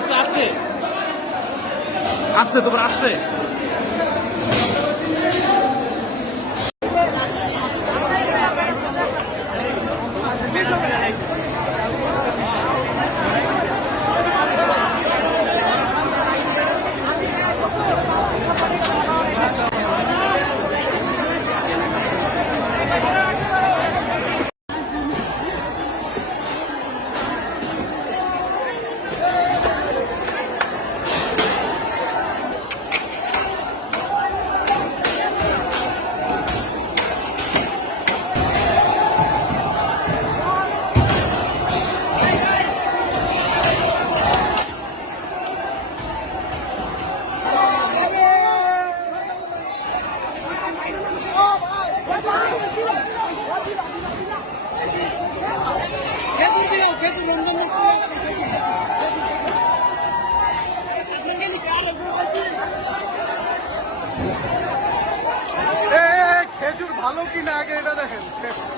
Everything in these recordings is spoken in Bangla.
আসতে আসতে। আস্তে তোমার আস্তে। খেজুর কি না আগে এটা দেখেন খেজুর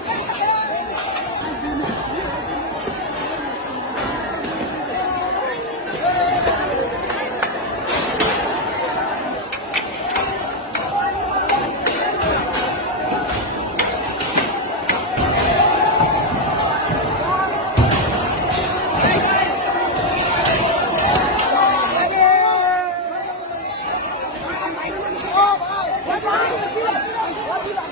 রমজান এ,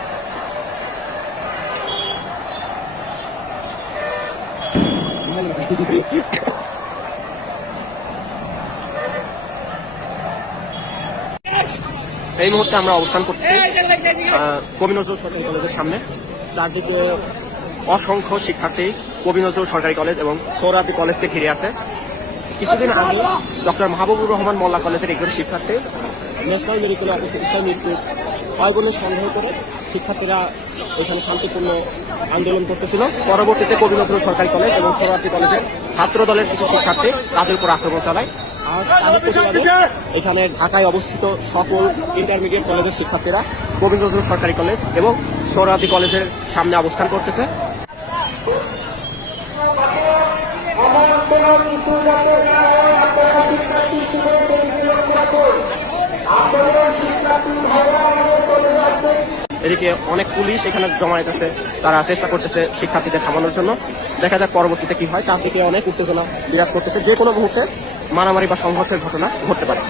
এই মুহূর্তে আমরা অবস্থান করছি কবি নজরুল সরকারি কলেজের সামনে। চারদিকে অসংখ্য শিক্ষার্থী কবি নজরুল সরকারি কলেজ এবং সৌরাবি কলেজকে ঘিরে আছে। কিছুদিন আগে ডক্টর মাহবুবুর রহমান মোল্লা কলেজের একজন শিক্ষার্থী, ন্যাশনাল মেডিকেল অফিসার মৃত্যু হয় বলে সন্দেহ করে শিক্ষার্থীরা এখানে শান্তিপূর্ণ আন্দোলন করতেছিল। পরবর্তীতে কবি নজরুল সরকারি কলেজ এবং সৌরাবি কলেজের ছাত্র দলের কিছু শিক্ষার্থী তাদের উপর আক্রমণ চালায়। আর এখানে ঢাকায় অবস্থিত সকল ইন্টারমিডিয়েট কলেজের শিক্ষার্থীরা কবি নজরুল সরকারি কলেজ এবং সৌরাবি কলেজের সামনে অবস্থান করতেছে। এদিকে অনেক পুলিশ এখানে জমায়েত আছে তারা চেষ্টা করতেছে শিক্ষার্থীদের থামানোর জন্য। দেখা যাক পরবর্তীতে কি হয়। চারদিকে অনেক উত্তেজনা বিরাজ করতেছে। যে কোনো মুহূর্তে মারামারি বা সংঘর্ষের ঘটনা ঘটতে পারে।